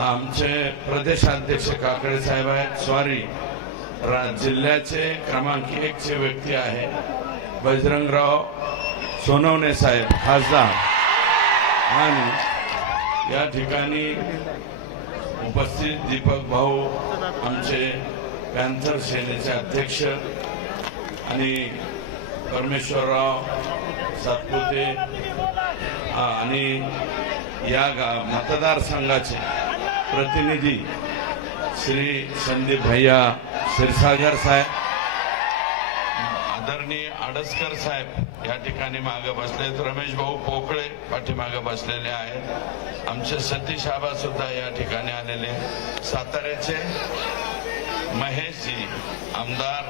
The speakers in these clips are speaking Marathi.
आमचे प्रदेशाध्यक्ष काकडे साहेब आहेत. सॉरी, जिल्ह्याचे क्रमांक 1 चे व्यक्ती आहे बजरंगराव सोनवणे साहेब खासदार. आणि या ठिकाणी उपस्थित दीपक भाऊ आमचे पॅन्थर सेनेचे अध्यक्ष आणि परमेश्वरराव सातपुते आणि या मतदारसंघाचे प्रतिनिधी श्री संदीप भैया क्षीरसागर साहेब, आदरणीय आडसकर साहेब या ठिकाणी मागे बसलेत. रमेश भाऊ पोकळे पाठीमागे बसलेले आहेत. आमचे सतीश आबा सुद्धा या ठिकाणी आलेले. साताऱ्याचे महेशजी आमदार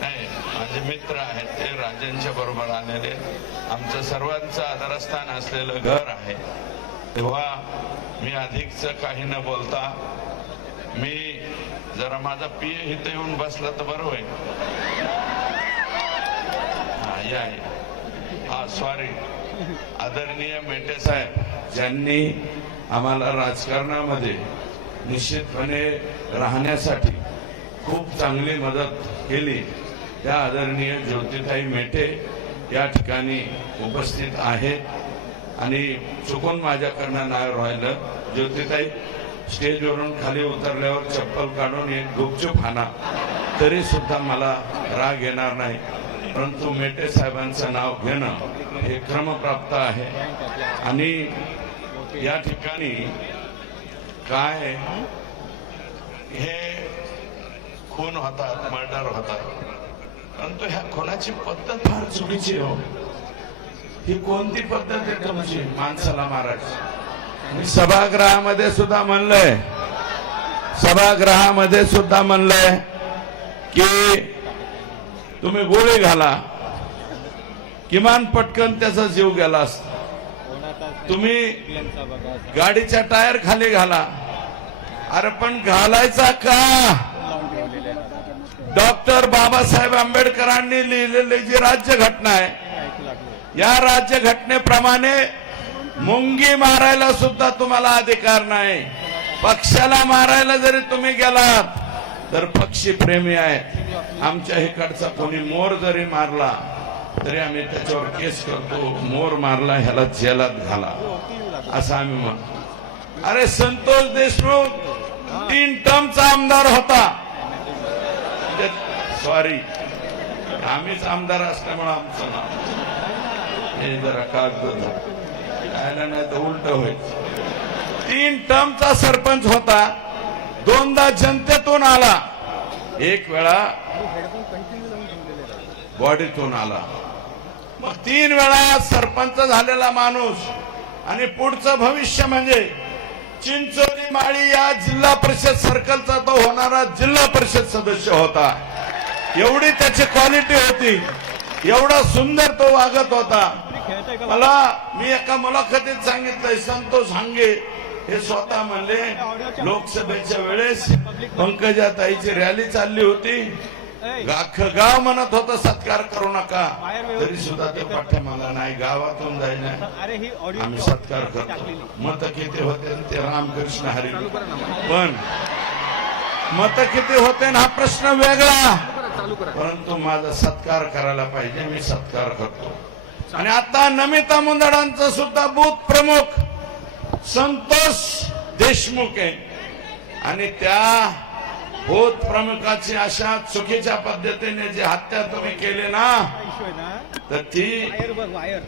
नाही, माझे मित्र आहेत, ते राजांच्या बरोबर आलेले. आमचं सर्वांचं आदरस्थान असलेलं घर आहे. तेव्हा मी अधिकच काही न बोलता मी जरा माझा पीए इथे येऊन बसला तर बरं होईल. सॉरी, आदरणीय मेटे साहेब ज्यांनी आम्हाला राजकारणामध्ये निश्चितपणे राहण्यासाठी खूप चांगली मदत केली, त्या आदरणीय ज्योतिताई मेटे या ठिकाणी उपस्थित आहेत. आणि चुकून माझ्याकडनं नाव राहिलं, ज्योतिताई स्टेजवरून खाली उतरल्यावर चप्पल काढून एक गुपचूप हाना तरी सुद्धा मला राग येणार नाही. परंतु मेटे साहेबांचं नाव घेणं हे क्रमप्राप्त आहे. आणि या ठिकाणी काय हे खून होतात, मर्डर होतात, परंतु ह्या खुनाची पद्धत फार चुकीची हो. ही कोणती पद्धत आहे तुमची माणसाला मारायची? मी सभागृहामध्ये सुद्धा म्हणलंय की तुम्ही गोळी घाला, किमान पटकन त्याचा जीव गेला असता. तुम्ही गाडीच्या टायर खाली घाला. अरे पण घालायचा का? डॉक्टर बाबासाहेब आंबेडकरांनी लिहिलेली जी राज्यघटना आहे, या राज्यघटनेप्रमाणे मुंगी मारायला सुद्धा तुम्हाला अधिकार नाही. पक्षाला मारायला जरी तुम्ही गेलात तर पक्षी प्रेमी आहेत. आमच्या इकडचा कोणी मोर जरी मारला तरी आम्ही त्याच्यावर केस करतो. मोर मारला ह्याला जेलात घाला असं आम्ही म्हणतो. अरे संतोष देशमुख 3 टर्मचा आमदार होता. सॉरी, आम्हीच आमदार असल्यामुळे आमचं नाव हे जरा कागद यायला नाही तर उलट व्हायचं. 3 टर्मचा सरपंच होता, 2दा जनतेतून आला, 1 वेळा बॉडीतून आला. मग 3 वेळा सरपंच झालेला माणूस आणि पुढचं भविष्य म्हणजे चिंचोली माळी या जिल्हा परिषद सर्कलचा तो होणारा जिल्हा परिषद सदस्य होता. एवढी त्याची क्वालिटी होती, एवढा सुंदर तो वागत होता. मी एका मुलाखतीत सांगितलंय, संतोष हांगे हे स्वतः म्हणले लोकसभेच्या वेळेस पंकजाताईची रॅली चालली होती, अख्खं गाव म्हणत होतं सत्कार करू नका, तरी सुद्धा ते पाठीमागा नाही, गावातून जायला आम्ही सत्कार करतो. मत किती होते ते रामकृष्ण हरी, पण मत किती होते हा प्रश्न वेगळा, परंतु माझा सत्कार करायला पाहिजे, मी सत्कार करतो. आणि आता नमिता मुंदडांचा सुद्धा बूथ प्रमुख संतोष देशमुख आहे. आणि त्या बूथ प्रमुखाची अशा चुकीच्या पद्धतीने जी हत्या तुम्ही केली ना, तर ती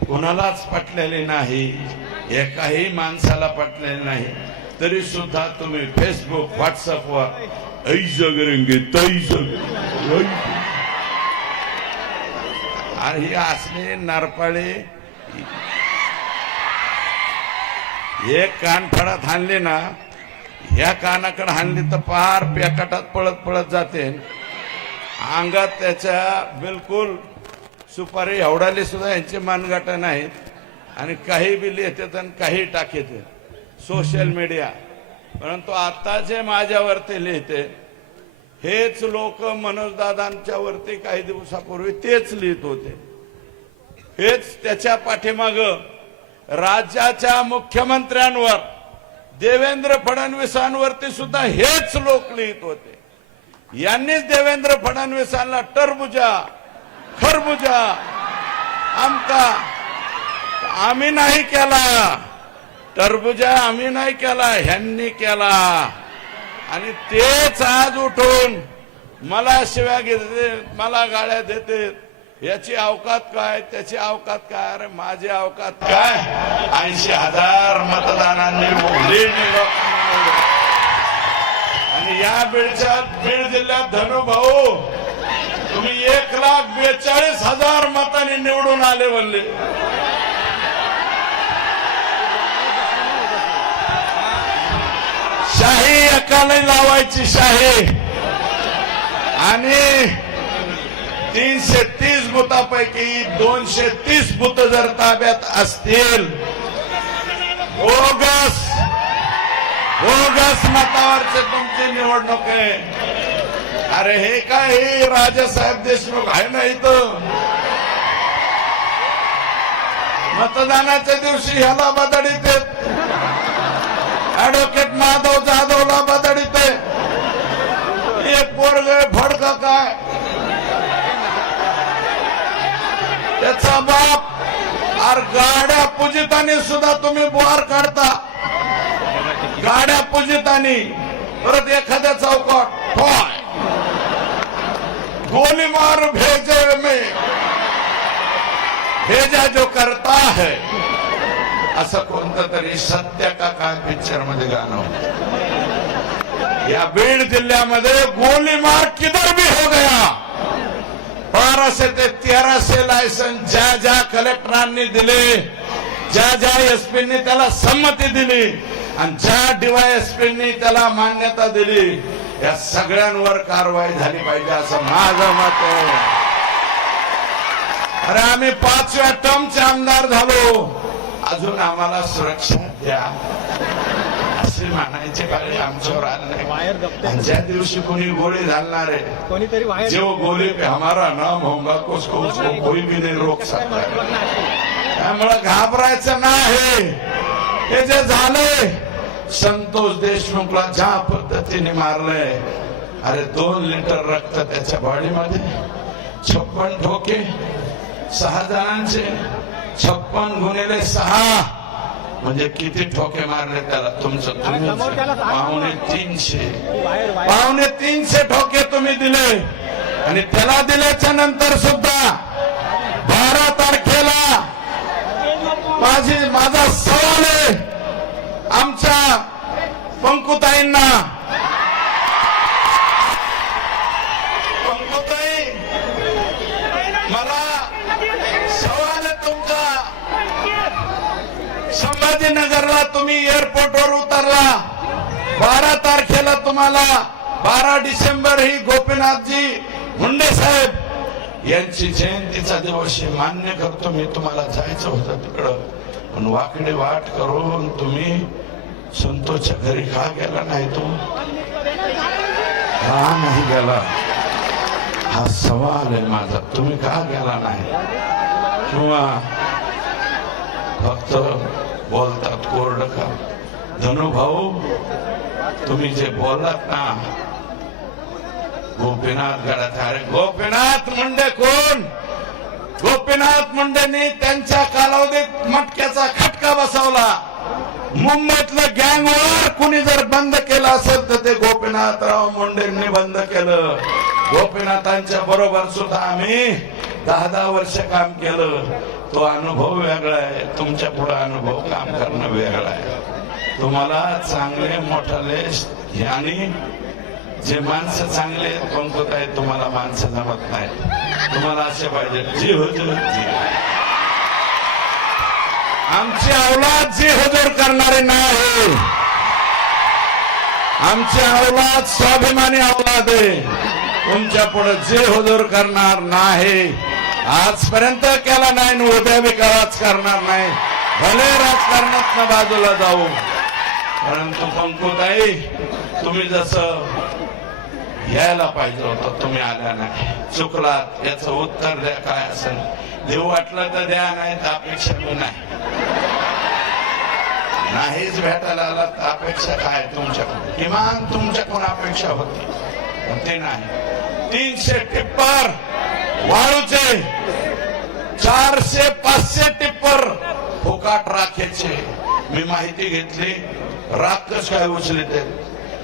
कोणालाच पटलेली नाही, एकाही माणसाला पटलेली नाही. तरी सुद्धा तुम्ही फेसबुक व्हॉट्सअपवर ऐजा करेंगे तैजा करेंगे. आणि ही असली नारपाळी एक कानफडात हाणली ना, ह्या कानाकडे हाणली तर पार पेकाटात पळत पळत जाते. अंगात त्याच्या बिलकुल सुपारी एवढाली सुद्धा यांची मानगाट नाहीत. आणि काही बी लिहितात आणि काही टाकते सोशल मीडिया. परंतु आता जे माझ्यावरती लिहिते हेच लोक मनोजदादांच्या वरती काही दिवसापूर्वी तेच लिहित होते. हेच त्याच्या पाठीमाग राज्याच्या मुख्यमंत्र्यांवर देवेंद्र फडणवीसांवरती सुद्धा हेच लोक लिहित होते. यांनीच देवेंद्र फडणवीसांना टरबुजा खरबुजा आमका आम्ही नाही केला, टरबुजा आम्ही नाही केला, ह्यांनी केला. आणि तेच आज उठून मला शिव्या घेते, मला गाळ्या देते. याची अवकात काय, त्याची अवकात काय? अरे माझी अवकात काय? 80,000 मतदानांनी आणि या बीड जिल्ह्यात धनुभाऊ तुम्ही 1,42,000 मतांनी निवडून आले म्हणले. शाही एकाला लावायची शाही. आणि 330 बुथापैकी 230 बुथ जर ताब्यात असतील, बोगस मतावरचे तुमची निवडणूक आहे. अरे हे काय, हे राजासाहेब देशमुख आहे ना इथं. मतदानाच्या दिवशी ह्याला बदडीत ऍडव्होकेट माधव जाधवला बदडीत एक पोरग फडका काय, त्याचा बाप. अरे गाड्या पूजितानी सुद्धा तुम्ही बुहार काढता, गाड्या पूजितानी. परत एखाद्या चौकात ठोय गोली मार भेजे में भेजा जो करता है, असं कोणतं तरी सत्य का काय पिक्चर मध्ये गाणं. या बीड जिल्ह्यामध्ये गोली मार किधर भी हो गया. 1200 ते 1300 लायसन्स ज्या ज्या कलेक्टरांनी दिले, ज्या एसपींनी त्याला संमती दिली आणि ज्या डीवायएसपींनी त्याला मान्यता दिली, या सगळ्यांवर कारवाई झाली पाहिजे असं माझं मत आहे. अरे आम्ही 5व्या टर्मचे आमदार झालो, अजून आम्हाला सुरक्षा द्या असे म्हणायचे काळी आमच्यावर आले नाही. ज्या दिवशी कोणी गोळी घालणार आहे, जो गोली पे हमारा नाम होगा उसको कोई भी नहीं रोक सकता. त्यामुळे घाबरायचं नाही. हे जे झाले, संतोष देशमुखला ज्या पद्धतीने मारलंय, अरे 2 लिटर रक्त त्याच्या बॉडीमध्ये, 56 ठोके, 6 जणांचे 56 गुणिले 6 म्हणजे किती ठोके मारले त्याला तुमचं. तुम्ही 350 ठोके तुम्ही दिले. आणि त्याला दिल्याच्या नंतर सुद्धा 12 तारखेला माझा सवाल आहे आमच्या पंकुताईंना. पंकुताई, मला सवाल आहे तुमचा. संभाजीनगरला तुम्ही एअरपोर्टवर उतरला, 12 तारखेला तुम्हाला 12 डिसेंबर ही गोपीनाथजी मुंडे साहेब यांची जयंतीचा दिवस मान्य करतो मी. तुम्हाला जायचं होतं तिकडं, पण वाकडे वाट करून तुम्ही संतोषच्या घरी का गेला नाही? तो का नाही गेला हा सवाल आहे माझा. तुम्ही का गेला नाही? किंवा फक्त बोलतात कोरड का? धनुभाऊ, तुम्ही जे बोललात ना गोपीनाथ गडात, अरे गोपीनाथ मुंडे कोण? गोपीनाथ मुंडेंनी त्यांच्या कालावधीत मटक्याचा खटका बसवला. मुंबईतलं गँगवॉर कुणी जर बंद केलं असेल तर ते गोपीनाथराव मुंडेंनी बंद केलं. गोपीनाथांच्या बरोबर सुद्धा आम्ही 10 वर्ष काम केलं. तो अनुभव वेगळा आहे, तुमच्या पुढे अनुभव काम करणं वेगळं आहे. तुम्हाला चांगले मोठाले आणि जे माणसं चांगले पंकत आहेत, तुम्हाला माणसं जमत नाही. तुम्हाला असे पाहिजे जी हुजूर, आमची औलाद जी हुजूर करणारे नाही. आमची औलाद स्वाभिमानी औलाद आहे. तुमच्या पुढे जे हुजूर करणार नाही, आजपर्यंत केला नाही, उद्या बी कराच करणार नाही. भले राजकारणात बाजूला जाऊ, परंतु पंकुताई, तुम्ही जसं यायला पाहिजे होतं तुम्ही आल्या नाही, चुकलात. याचं उत्तर द्या काय असेल. देऊ वाटलं तर द्या, नाही तर अपेक्षा नाही. नाहीच भेटायला आला तर अपेक्षा काय तुमच्याकडून? किमान तुमच्याकडून अपेक्षा होती, पण ते नाही. 300 टिप्पर वाळूचे, 400-500 टिप्पर फुकाट राखेचे. मी माहिती घेतली, राख कस काय उचले ते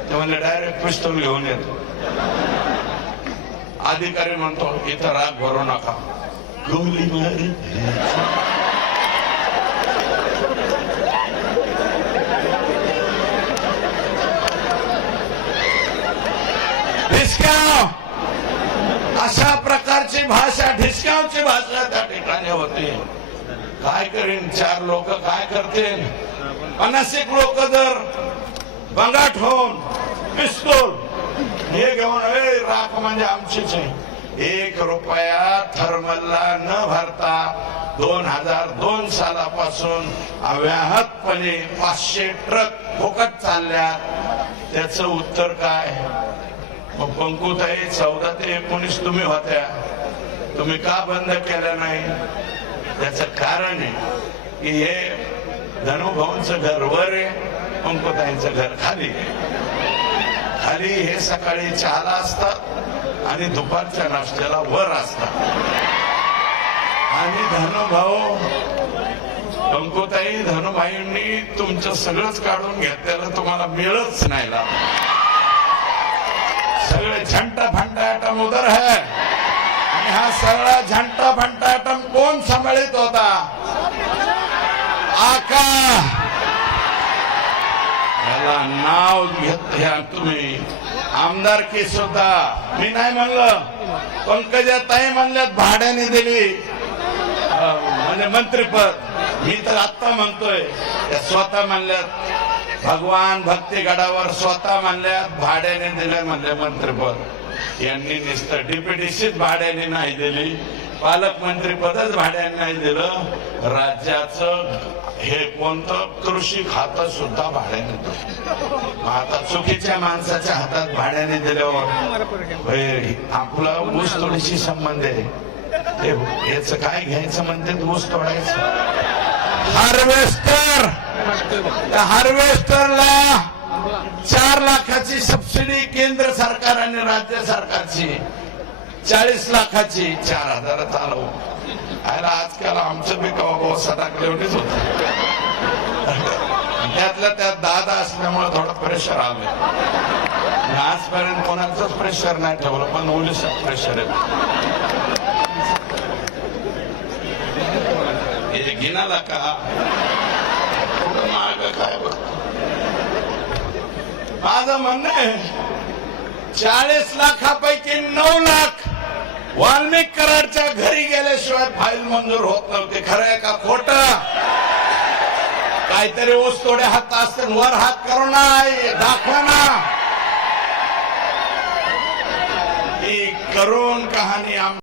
म्हणले डायरेक्ट पिस्तूल घेऊन येतो. अधिकारी म्हणतो इथं राख भरू नका, गोळी मार. ढिसक्याव, अशा प्रकारची भाषा, ढिसक्यावची भाषा त्या ठिकाणी होती. काय करीन 4 लोक, काय करतील? 50 लोक जर बंगाट होऊन पिस्तूल हे घेऊन, राख म्हणजे आमचीच आहे. 1 रुपया थर्मलला न भरता 2002 सालापासून अव्याहतपणे 500 ट्रक फुकट चालल्या. त्याचं उत्तर काय? मग पंकुताई 14 ते 19 तुम्ही होत्या, तुम्ही का बंद केलं नाही? त्याचं कारण आहे की हे धनुभाऊंचं घर वर आहे, पंकुताईंचं घर खाली. खाली हे सकाळी चहाला असतात आणि दुपारच्या नाश्त्याला वर असतात. आणि धनुभाऊ, पंकुताई, धनुभाईंनी तुमचं सगळंच काढून घेतलेलं तुम्हाला मिळच नाही. सगळे झंटा फंटा आटम उधर है. आणि हा सगळा झंटा फंटा आटम कोण सांभाळित होता? आका. याला नाव घेत तुम्ही. आमदारकी सुद्धा मी नाही म्हणलं, पंकजाताई म्हणल्यात भाड्याने दिली म्हणजे मंत्रीपद. मी तर आत्ता म्हणतोय, त्या स्वतः म्हणल्यात भगवान भक्तीगडावर, स्वतः म्हणल्यात भाड्याने दिले म्हणले मंत्रीपद. यांनी नुसतं डीपीडीसीच भाड्याने नाही दिली, पालकमंत्री पदच भाड्याने नाही दिलं. राज्याचं हे कोणतं कृषी खातं सुद्धा भाड्याने दिलं. आता चुकीच्या माणसाच्या हातात भाड्याने दिल्यावर आपला ऊस तोडीशी संबंध आहे. ते याच काय घ्यायचं म्हणते, ऊस तोडायचं. हार्वेस्टर, त्या हार्वेस्टरला 4 लाखाची सबसिडी केंद्र सरकार आणि राज्य सरकारची, 40 लाखाची 4,000 चालवू. आजकाल आमचं बी कवा सटाकलेवढीच होत. त्यातल्या त्यात दादा असल्यामुळे थोडं प्रेशर आलं. आजपर्यंत कोणाचंच प्रेशर नाही ठेवलं, पण ओलीस प्रेशर आहे. हे घेणाला का माग काय बघ. माझं म्हणणं आहे 40 लाखापैकी 9 लाख वाल्मिक कराडच्या घरी गेल्याशिवाय फाईल मंजूर होत नव्हती. खरं आहे का खोटं? काहीतरी ऊस तोडे हात असतील, वर हात करू ना, दाखवा ना. ही करून कहाणी